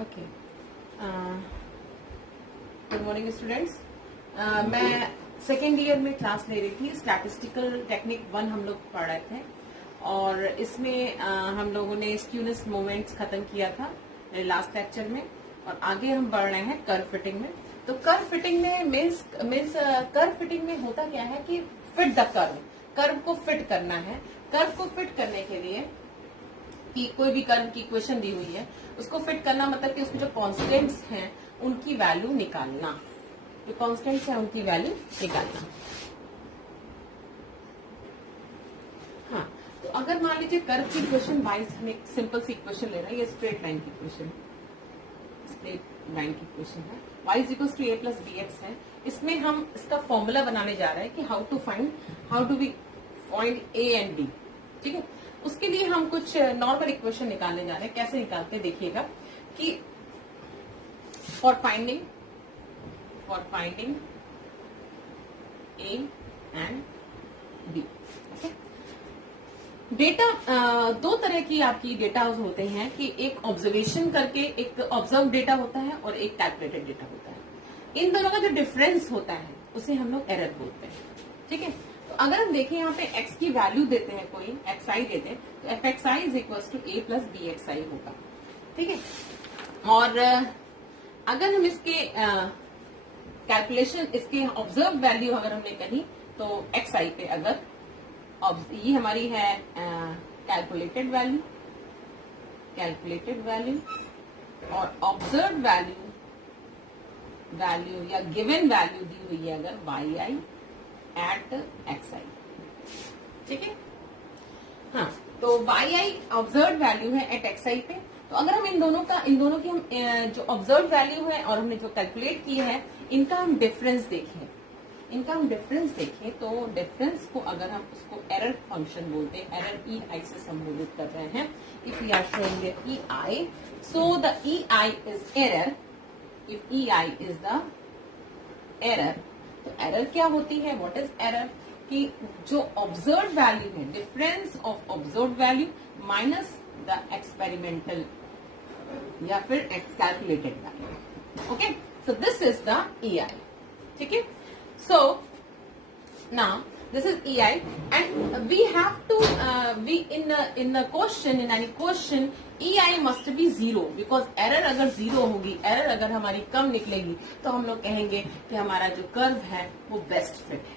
Okay, good morning students. मैं second year में क्लास ले रही थी। स्टैटिस्टिकल टेक्निक 1 हम लोग पढ़ रहे थे और इसमें हम लोगों ने स्क्यूनेस मोमेंट्स खत्म किया था मेरे लास्ट लेक्चर में, और आगे हम बढ़ रहे हैं कर्व फिटिंग में। तो कर्व फिटिंग में मीन्स कर्व फिटिंग में होता क्या है कि फिट द कर्व को फिट करना है। कर्व को फिट करने के लिए कि कोई भी कर्व की इक्वेशन दी हुई है उसको फिट करना मतलब कि उसमें जो कांस्टेंट्स हैं उनकी वैल्यू निकालना, जो कांस्टेंट्स हैं उनकी वैल्यू निकालना। हाँ, तो अगर मान लीजिए कर्व की इक्वेशन बाई हम एक सिंपल सी इक्वेशन ले रहे हैं, ये स्ट्रेट लाइन की इक्वेशन, स्ट्रेट लाइन की इक्वेशन है, y equals to a plus bx है। इसमें हम इसका फॉर्मूला बनाने जा रहे हैं कि how do we find a and b। ठीक है, उसके लिए हम कुछ नॉर्मल इक्वेशन निकालने जा रहे हैं। कैसे निकालते हैं देखिएगा कि for finding a and b। Okay, data दो तरह की आपकी डेटा होते हैं कि एक ऑब्जर्वेशन करके एक ऑब्जर्व डेटा होता है और एक कैलकुलेटेड डेटा होता है। इन दोनों का जो डिफरेंस होता है उसे हम लोग एरर बोलते हैं। ठीक है, तो अगर हम देखें यहाँ पे x की वैल्यू देते हैं, कोई xi देते हैं, तो fxi is equal to a plus bxi होगा। ठीक है, और अगर हम इसके कैलकुलेशन, इसके ऑब्जर्व वैल्यू अगर हमने कही तो xi पे अगर ये हमारी है कैलकुलेटेड वैल्यू और ऑब्जर्व वैल्यू या गिवन वैल्यू दी हुई है अगर yi एट xi। ठीक है, हाँ, तो yi ऑब्जर्व वैल्यू है एट xi पे। तो अगर हम इन दोनों की हम जो ऑब्जर्व वैल्यू है और हमने जो कैलकुलेट की है इनका हम डिफरेंस देखें तो डिफरेंस को अगर हम उसको एरर फंक्शन बोलते हैं, एरर ei से संबोधित कर रहे हैं। If we are showing the ei, so the ei is error. If ei is the error, तो एरर क्या होती है, व्हाट इज एरर, कि जो ऑब्जर्व वैल्यू है, difference of observe value minus the experimental या फिर calculated value. Okay, so this is the ei। ठीक है, so now this is ei and we have to we in a question, in any question ei must be 0 because error अगर 0 होगी, एरर अगर हमारी कम निकलेगी तो हम लोग कहेंगे कि हमारा जो कर्व है वो बेस्ट फिट है।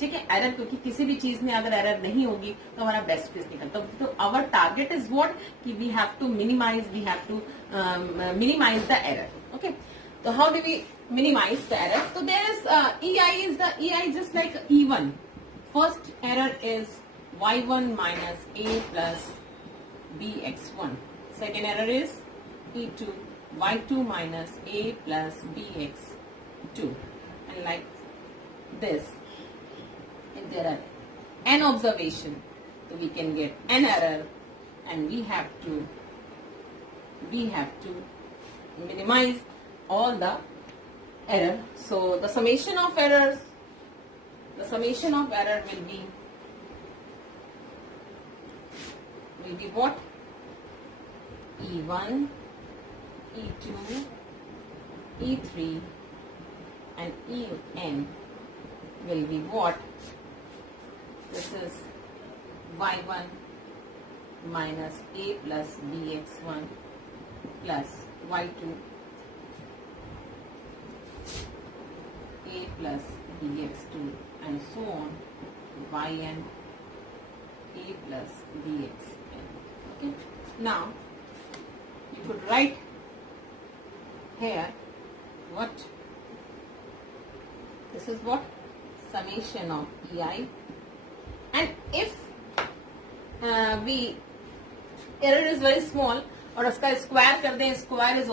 ठीक है, एरर क्योंकि किसी भी चीज में अगर एरर नहीं होगी तो हमारा बेस्ट फिट निकलता। तो आवर टारगेट इज व्हाट कि we have to minimise the error. Okay, so how do we minimize the error? So there is ei just like e1. First error is y1 minus a plus bx1. Second error is e2 y2 minus a plus bx2, and like this. If there are n observation, so we can get n error, and we have to minimize all the error. So the summation of error will be what? E1, E2, E3 and En will be what? This is y1 minus a plus bx1 plus y2 a plus bx2 and so on, yn a plus bxn. Okay, now you could write here what this is, what summation of ei, and if error is very small और उसका स्क्वायर कर दें, square is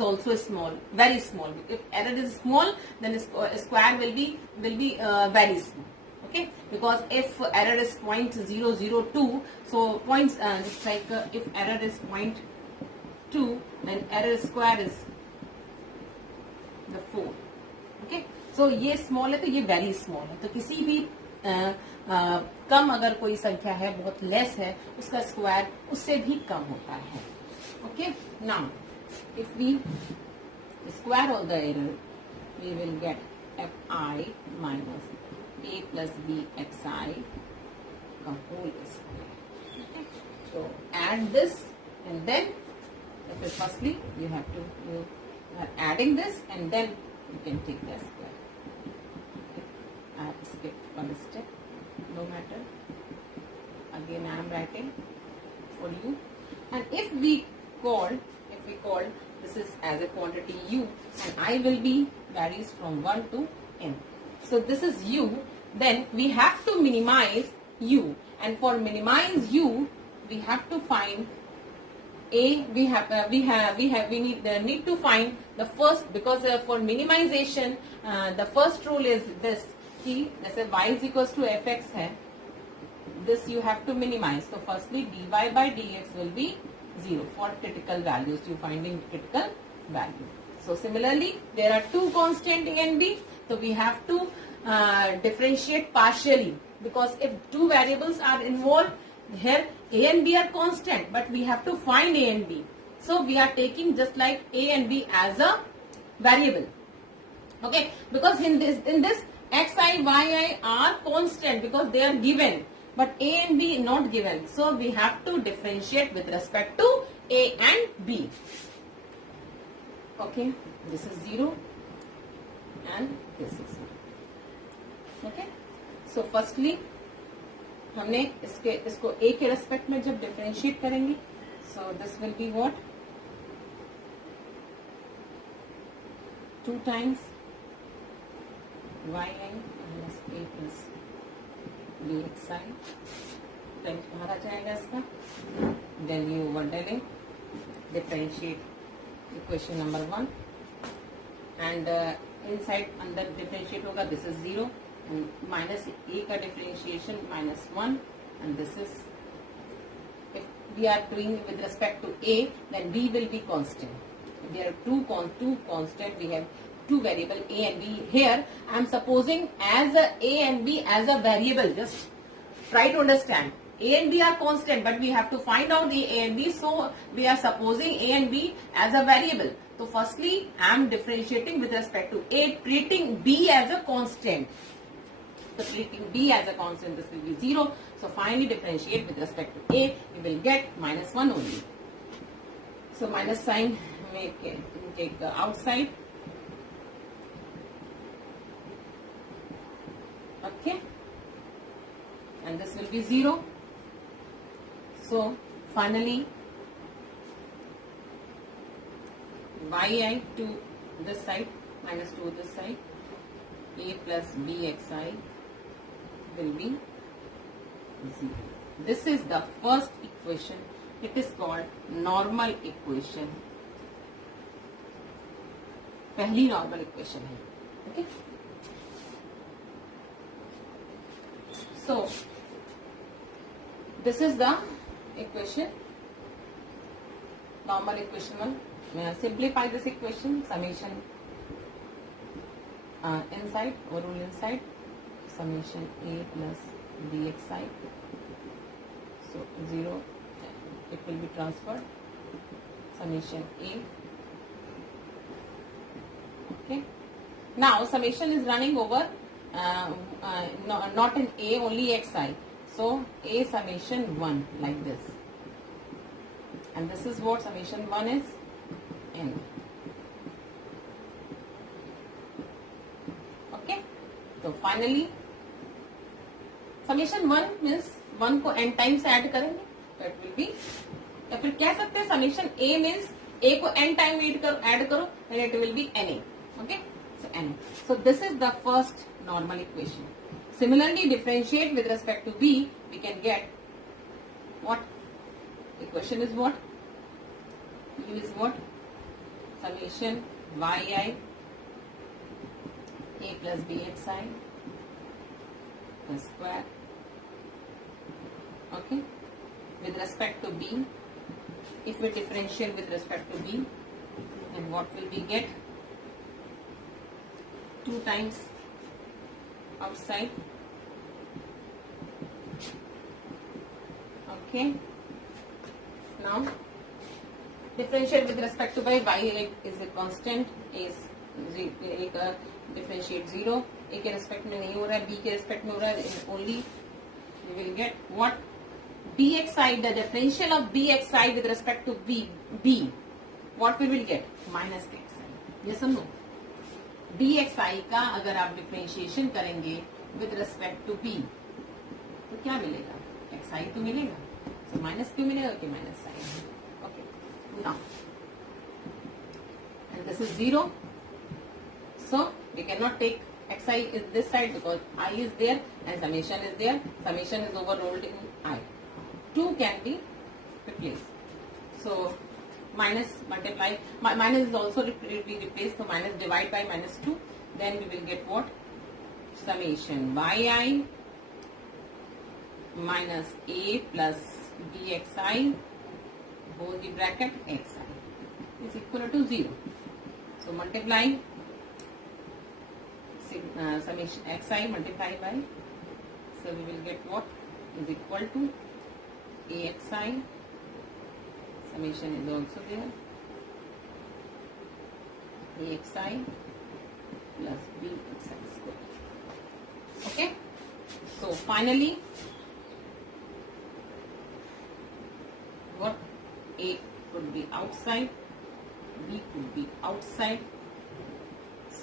also small, very small. If error is small, then square will be very small. Okay, because if error is 0.002, so points just like if error is 0.2, then error square is the 4. Okay, so ये small है तो ये very small है। तो किसी भी कम अगर कोई संख्या है, बहुत लेस है, उसका स्क्वायर उससे भी कम होता है। Okay, now if we square all the error, we will get fi minus a plus b xi the whole square. Okay. So add this, and then firstly you are adding this, and then you can take the square. Okay. I have skipped one step, no matter. Again I am writing for you. And if we call this is as a quantity u, and I will be varies from 1 to n. So this is u, then we have to minimize u, and for minimize u we have to find a, we need to find the first, because for minimization the first rule is this, कि जैसे y is equals to fx है, this you have to minimize. So firstly dy by dx will be 0 for critical values, you finding critical value. So similarly there are two constant a and b, so we have to differentiate partially, because if two variables are involved here, a and b are constant, but we have to find a and b. So we are taking just like a and b as a variable. Okay, because in this xi, yi are constant because they are given, but a and b not given. So we have to differentiate with respect to a and b. Okay, this is 0 and this is 0. Okay, so firstly हमने इसको a के रेस्पेक्ट में जब differentiate करेंगे, so this will be what 2 times yi minus a plus bxi times बाहर आ जाएगा इसका, then you over del a, differentiate equation number 1, and inside अंदर डिफरेंशिएट होगा, this is 0, and minus a का differentiation minus 1, and this is, if we are doing with respect to a, then b will be constant. If there are two constant, we have two variable a and b. Here I am supposing as a and b as a variable. Just try to understand. A and b are constant, but we have to find out the a and b, so we are supposing a and b as a variable. So firstly I am differentiating with respect to a, treating b as a constant. So treating b as a constant, this will be 0. So finally differentiate with respect to a, we will get minus 1 only. So minus sign we can take outside. Okay, and this will be 0. So finally yi to this side minus 2 this side, a plus bxi will be 0. This is the first equation. It is called normal equation. पहली normal equation है. Okay. So this is the equation, normal equation 1. Simplify this equation, summation inside, overall inside, summation a plus bxi, so 0, it will be transferred, summation a. Okay, now summation is running over not in a, only xi, so a summation 1 like this, and this is what summation 1 is, n. Okay, so finally summation 1 means 1 को n times add करेंगे, तो it will be, या फिर कह सकते हैं summation a means a को n time add करो, then it will be na. Okay, so n. So this is the first normal equation. Similarly, differentiate with respect to b, we can get what? Equation is what? U is what? Summation yi a plus bxi the square. Okay, with respect to b, if we differentiate with respect to b, then what will we get? 2 times outside. Okay, now differentiate with respect to y is a constant, एक differentiate 0, a के respect में नहीं हो रहा है, b के respect में हो रहा है, only we will get what bxi, the differential of bxi with respect to b, what we will get minus xi. ये सुनो, dxi का अगर आप डिफरेंशिएशन करेंगे विद रिस्पेक्ट टू b तो क्या मिलेगा, xi तो मिलेगा, तो माइनस क्यों मिलेगा कि minus sign. Okay, now and this is 0, so we cannot take xi is this side because I is there and summation is there, summation is overrolled in I. 2 can be replaced, so minus multiply, minus is also be replaced, so minus divide by minus 2, then we will get what, summation yi minus a plus bxi whole the bracket xi is equal to 0. So multiply summation xi multiplied by, so we will get what is equal to axi, summation is also there, axi plus bxi square. Okay, so finally what, a could be outside, b could be outside,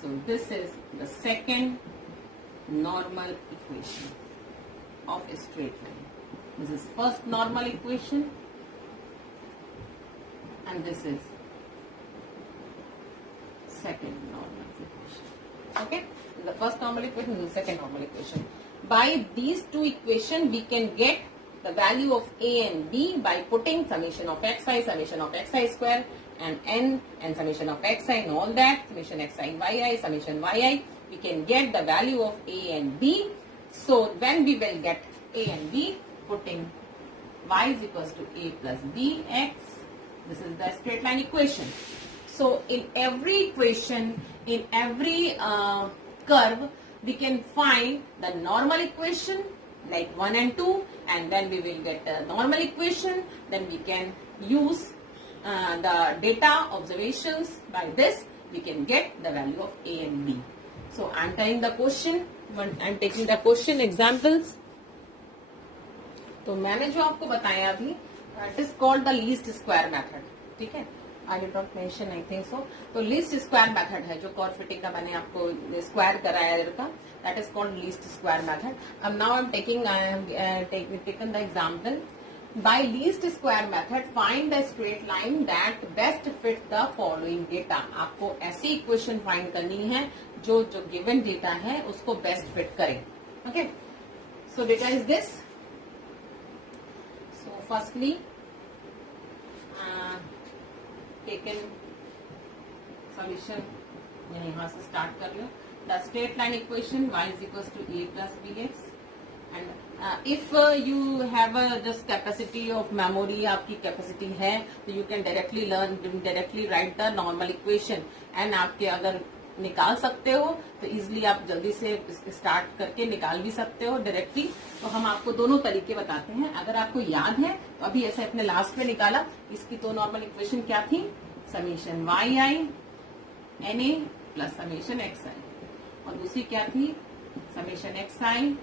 so this is the second normal equation of a straight line. This is first normal equation and this is second normal equation. Okay, the first normal equation and the second normal equation. By these two equations we can get the value of a and b by putting summation of xi, summation of xi square and n and summation of xi and all that, summation xi yi, summation yi, we can get the value of a and b. So when we will get a and b, putting y is equals to a plus bx, this is the straight line equation. So in every equation, in every curve, we can find the normal equation like 1 and 2, and then we will get the normal equation, then we can use the data observations. By this we can get the value of a and b. So I am taking the question, I am taking the question examples. तो मैंने जो आपको बताया अभी, it is called the least square method. ठीक है, I did not mention, I think so. तो least square method है जो कॉर्ड फिटिंग का मैंने आपको स्क्वायर कराया का, that is called least square method. अब now I am taking the example. By least square method find the straight line that best fit the following data. आपको ऐसी इक्वेशन फाइंड करनी है जो गिवन डेटा है उसको बेस्ट फिट करे. ओके, सो data is this. So firstly, taken solution, यानी यहाँ से start कर लो. The straight line equation y is equals to a plus bx, and if you have just capacity of memory, आपकी capacity है, तो you can directly write the normal equation, and आपके अगर निकाल सकते हो तो इजिली आप जल्दी से स्टार्ट करके निकाल भी सकते हो डायरेक्टली. तो हम आपको दोनों तरीके बताते हैं. अगर आपको याद है तो अभी ऐसे अपने लास्ट में निकाला. इसकी तो नॉर्मल इक्वेशन क्या थी, summation yi na plus summation xi, और दूसरी क्या थी, समीशन xi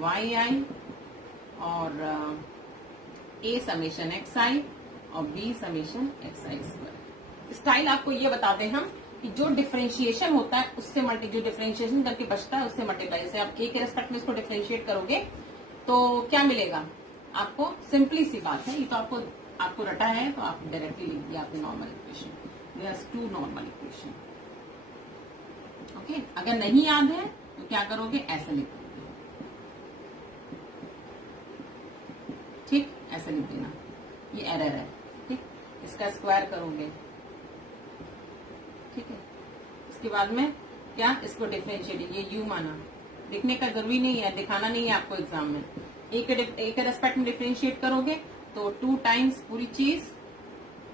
yi और a समीशन xi और b summation xi square. Style आपको ये बताते हैं हम कि जो डिफरेंशिएशन होता है उससे जो डिफरेंशिएशन करके बचता है उससे मल्टीप्लाई से आप a के रेस्पेक्ट में इसको डिफरेंशिएट करोगे तो क्या मिलेगा आपको. सिंपली सी बात है, ये तो आपको रटा है तो आप डायरेक्टली लिख दिया आपने normal equation. There are two normal equation. Okay, अगर नहीं याद है तो क्या करोगे, ऐसे लिख दोगे. ठीक, ऐसे लिख देना, ये एरर है. ठीक, इसका स्क्वायर करोगे. ठीक है, उसके बाद में क्या, इसको डिफरेंशिएट, ये u माना, लिखने का जरूरी नहीं है, दिखाना नहीं है आपको एग्जाम में. एक के रेस्पेक्ट में डिफरेंशिएट करोगे तो 2 टाइम्स पूरी चीज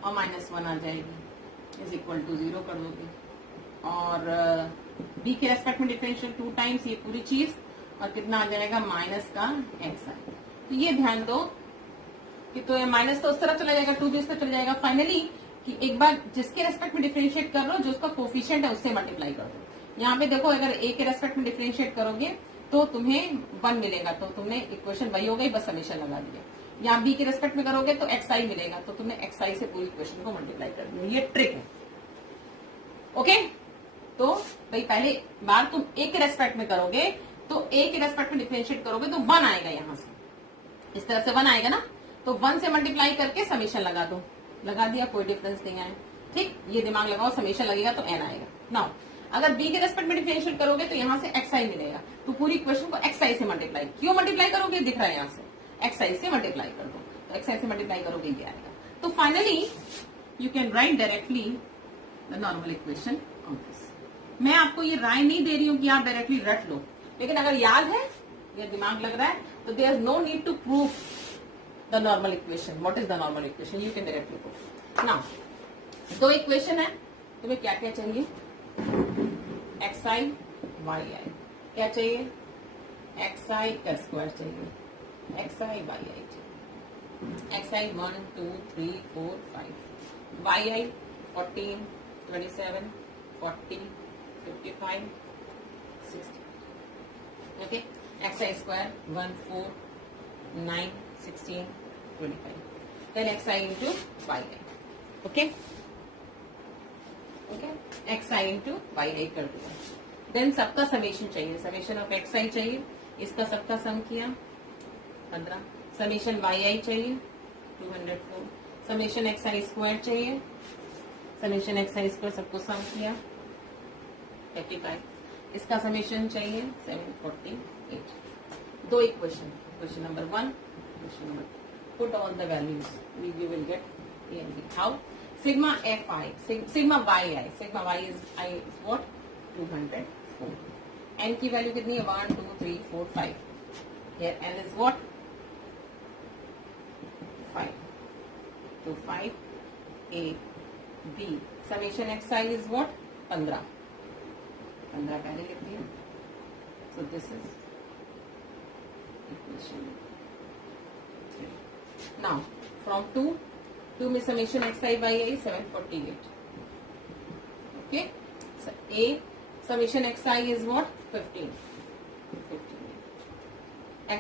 और -1 आ जाएगी इज इक्वल टू 0 कर दोगे. और b के रेस्पेक्ट में डिफरेंशिएट 2 टाइम्स ये पूरी चीज और कितना आ जाएगा, माइनस का x. तो ये ध्यान दो कि तो माइनस तो उस तरफ चला जाएगा, 2 भी उस तरफ चला जाएगा। फाइनली कि एक बार जिसके रेस्पेक्ट में डिफरेंशिएट कर लो, जो उसका कोफिशिएंट है उससे मल्टीप्लाई कर दो। यहाँ पे देखो अगर ए के रेस्पेक्ट में डिफरेंशिएट करोगे तो तुम्हें 1 मिलेगा, तो तुमने इक्वेशन वही हो गई, बस समेशन लगा दिया। यहाँ बी के रेस्पेक्ट में करोगे तो xi मिलेगा, तो तुमने xi से पूरी इक्वेशन को मल्टीप्लाई कर दिया। ये ट्रिक है। ओके, तो भाई पहले बार तुम ए के रेस्पेक्ट में करोगे तो ए के रेस्पेक्ट में डिफरेंशिएट करोगे तो 1 आएगा, यहां से इस तरफ से 1 आएगा ना, तो 1 से मल्टीप्लाई करके समेशन लगा दो। लगा दिया, कोई डिफरेंस नहीं आया। ठीक, ये दिमाग लगाओ, समेशन लगेगा तो n आएगा। नाउ अगर b के रेस्पेक्ट में डिफरेंशिएट करोगे तो यहाँ से xi मिलेगा, तो पूरी इक्वेशन को xi से मल्टीप्लाई, क्यों मल्टीप्लाई करोगे दिख रहा है यहाँ से, xi से मल्टीप्लाई कर दो, तो xi से मल्टीप्लाई करोगे ये आएगा। तो finally you can write directly the normal equation on this. मैं आपको ये राय नहीं दे रही हूँ कि आप डायरेक्टली रट लो, लेकिन अगर याद है या दिमाग लग रहा है तो there is no need to prove the normal equation. What is the normal equation, you can directly prove. Now दो इक्वेशन है, तुम्हें क्या क्या चाहिए, xi yi, क्या चाहिए, xi का स्क्वायर चाहिए, xi yi चाहिए, xi 1 2 3 4 5, yi 14 27 40 55 60, okay, xi square 1 4 9 16 25, then xi into yi, okay, okay, xi into yi कर दिया। देन सबका समेशन चाहिए, समेशन ऑफ xi चाहिए, इसका सबका सम किया 15, समेशन yi चाहिए 204, समेशन xi स्क्वायर चाहिए, समेशन xi स्क्वायर सबको सम किया 35, इसका समेशन चाहिए 748। दो equation, question number 1, question number 2, put all the values, you will get A and B. How? Sigma fi, sigma yi, sigma y is I is what? 204. N की वैल्यू कितनी है? 1 2 3 4 5. Here N is what? 5. So 5 A B. Summation xi is what? 15. 15 पहले लिख दिया. So this is equation 3. Now from 2 में summation xi by i 748. Okay, so A summation xi is what? 15.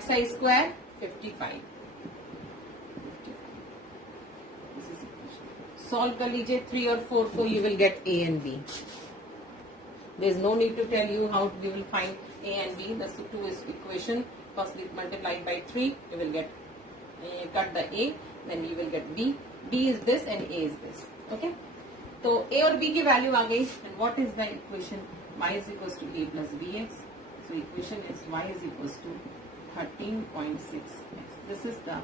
xi square 55. This is equation. Solve कर लीजिए 3 और 4 को, you will get A and B. There is no need to tell you how we will find A and B. The 2 is equation. First multiplied by 3, you will get cut the A, then you will get B. B is this and A is this. Okay, तो A और B की वैल्यू आ गई, and what is the equation? Y is equals to A plus BX. So equation is Y is equals to 13.6x. This is the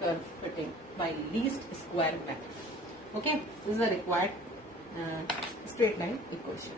curve fitting by least square method. Okay, this is the required straight line equation.